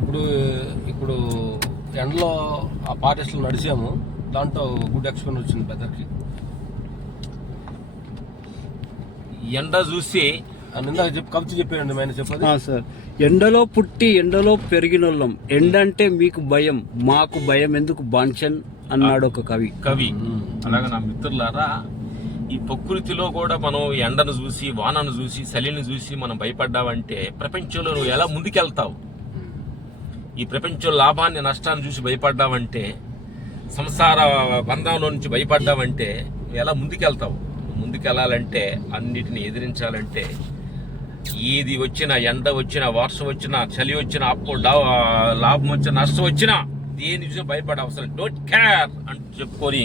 ఇప్పుడు ఇప్పుడు ఎండలో ఆ ఫారెస్ట్లో నడిచాము, దాంట్లో గుడ్ ఎక్స్పీరియన్స్ వచ్చింది బ్రదర్కి. ఎండ చూసి ఇందాక కవిత చెప్పాడు ఆయన చెప్పదు సార్. ఎండలో పుట్టి ఎండలో పెరిగినోళ్ళం, ఎండంటే మీకు భయం, మాకు భయం ఎందుకు బాంచన్ అన్నాడు ఒక కవి. అలాగే నా మిత్రులారా, ఈ ప్రకృతిలో కూడా మనం ఎండను చూసి, వానను చూసి, చలిని చూసి మనం భయపడ్డావంటే ప్రపంచంలో నువ్వు ఎలా ముందుకెళ్తావు? ఈ ప్రపంచం లాభాన్ని నష్టాన్ని చూసి భయపడ్డావంటే, సంసార బంధంలో నుంచి భయపడ్డావంటే నువ్వు ఎలా ముందుకెళ్తావు? ముందుకెళ్ళాలంటే, అన్నిటిని ఎదిరించాలంటే, ఏది వచ్చినా, ఎండ వచ్చినా, వర్షం వచ్చినా, చలి వచ్చినా, అప్పుడు లాభం వచ్చినా, నష్టం వచ్చినా దేని చూసి భయపడే అవసరం, డోంట్ కేర్ అని చెప్పుకొని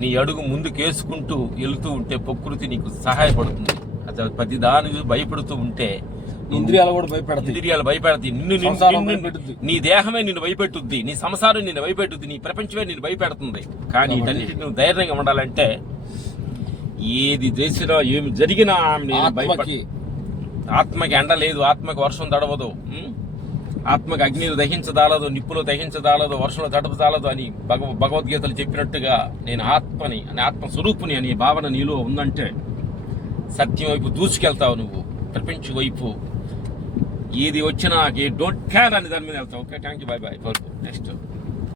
నీ అడుగు ముందుకు వేసుకుంటూ వెళుతూ ఉంటే ప్రకృతి నీకు సహాయపడుతుంది. అది ప్రతి దాని చూసి భయపడుతూ ఉంటే ఇంద్రియాలు కూడా భయపెడతాయి. ఇంద్రియాలు భయపెడతాయి. నీ దేహమే నిన్ను భయపెట్టుద్ది, నీ సంసారం నిన్ను భయపెట్టుద్ది, నీ ప్రపంచమే నిన్ను భయపెడుతుంది. కానీ వీటన్నిటిని నువ్వు ధైర్యంగా ఉండాలంటే, ఏది చేసినా ఏమి జరిగినా ఆత్మకి ఎండ లేదు, ఆత్మకి వర్షం తడవదు, ఆత్మకి అగ్నిలో దహించదాలదు, నిప్పులో దహించదాలదు, వర్షంలో తడపదాలదు అని భగవద్గీతలు చెప్పినట్టుగా నేను ఆత్మని, ఆత్మస్వరూపుని అనే భావన నీలో ఉందంటే సత్యం వైపు దూసుకెళ్తావు. నువ్వు ప్రపంచం వైపు ఏది వచ్చినా డోంట్ కేర్ అని దాని మీద వెళ్తావు. Okay, thank you, by by. Next